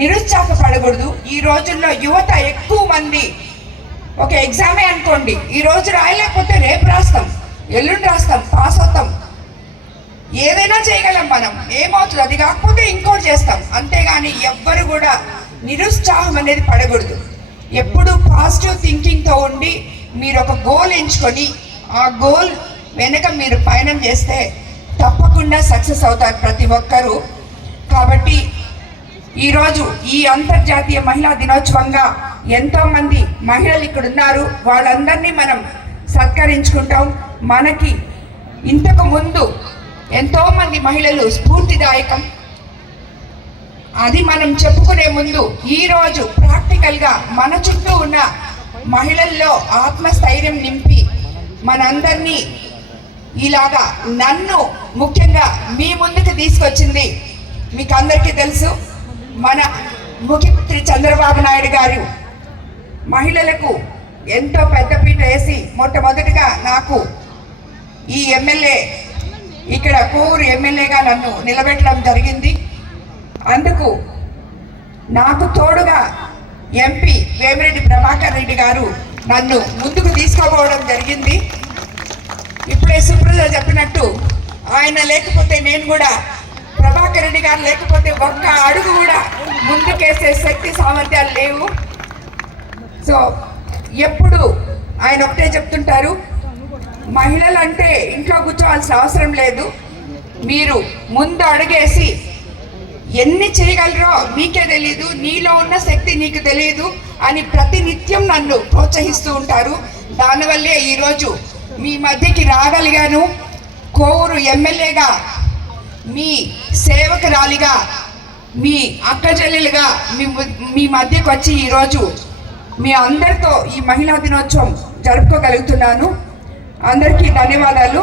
నిరుత్సాహపడకూడదు. ఈ రోజుల్లో యువత ఎక్కువ మంది ఒక ఎగ్జామే అనుకోండి, ఈ రోజు రాయలేకపోతే రేపు రాస్తాం, ఎల్లుండి రాస్తాం, పాస్ అవుతాం, ఏదైనా చేయగలం మనం. ఏమవుతుంది, అది కాకపోతే ఇంకోటి చేస్తాం. అంతేగాని ఎవ్వరు కూడా నిరుత్సాహం అనేది పడకూడదు. ఎప్పుడు పాజిటివ్ థింకింగ్తో ఉండి మీరు ఒక గోల్ ఎంచుకొని ఆ గోల్ వెనక మీరు పయనం చేస్తే తప్పకుండా సక్సెస్ అవుతారు ప్రతి ఒక్కరూ. కాబట్టి ఈరోజు ఈ అంతర్జాతీయ మహిళా దినోత్సవంగా ఎంతోమంది మహిళలు ఇక్కడ ఉన్నారు, వాళ్ళందరినీ మనం సత్కరించుకుంటాం. మనకి ఇంతకు ముందు ఎంతోమంది మహిళలు స్ఫూర్తిదాయకం. అది మనం చెప్పుకునే ముందు ఈరోజు ప్రాక్టికల్గా మన చుట్టూ ఉన్న మహిళల్లో ఆత్మస్థైర్యం నింపి మనందరినీ ఇలాగా నన్ను ముఖ్యంగా మీ ముందుకు తీసుకొచ్చింది మీకు అందరికీ తెలుసు. మన ముఖ్యమంత్రి చంద్రబాబు నాయుడు గారు మహిళలకు ఎంతో పెద్దపీట వేసి మొట్టమొదటిగా నాకు ఈ ఎమ్మెల్యే ఇక్కడ కోవూరు ఎమ్మెల్యేగా నన్ను నిలబెట్టడం జరిగింది. అందుకు నాకు తోడుగా ఎంపీ వేమిరెడ్డి ప్రభాకర్ రెడ్డి గారు నన్ను ముందుకు తీసుకోపోవడం జరిగింది. ఇప్పుడే సుప్రజ చెప్పినట్టు ఆయన లేకపోతే నేను కూడా, ప్రభాకర్ రెడ్డి గారు లేకపోతే ఒక్క అడుగు కూడా ముందుకేసే శక్తి సామర్థ్యాలు లేవు. సో ఎప్పుడు ఆయన ఒకటే చెప్తుంటారు, మహిళలు అంటే ఇంట్లో కూర్చోవాల్సిన అవసరం లేదు, మీరు ముందు అడుగేసి ఎన్ని చేయగలరో మీకే తెలియదు, నీలో ఉన్న శక్తి నీకు తెలియదు అని ప్రతినిత్యం నన్ను ప్రోత్సహిస్తూ ఉంటారు. దానివల్లే ఈరోజు మీ మధ్యకి రాగలిగాను. కోవూరు ఎమ్మెల్యేగా, మీ సేవకురాలిగా, మీ అక్కచెల్లెలుగా మీ మధ్యకు వచ్చి ఈరోజు మీ అందరితో ఈ మహిళా దినోత్సవం జరుపుకోగలుగుతున్నాను. అందరికీ ధన్యవాదాలు.